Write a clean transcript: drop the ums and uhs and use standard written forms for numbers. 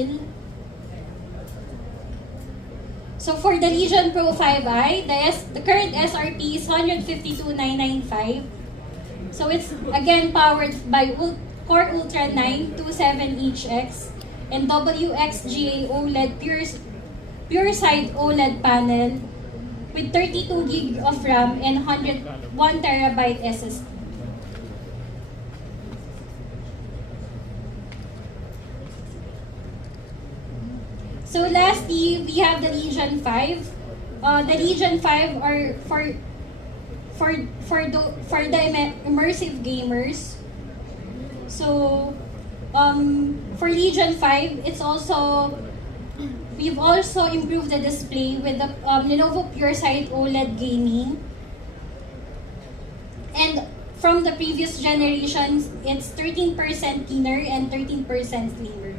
steel. So for the Legion Pro 5i, the current SRP is 152,995. So it's again powered by Core Ultra 927HX and WXGA OLED pure side OLED panel with 32 gig of RAM and 1 terabyte SSD. So lastly, we have the Legion 5. The Legion 5 are for the immersive gamers. So for Legion 5, we've also improved the display with the Lenovo PureSight OLED Gaming. And from the previous generations, it's 13% thinner and 13% slimmer.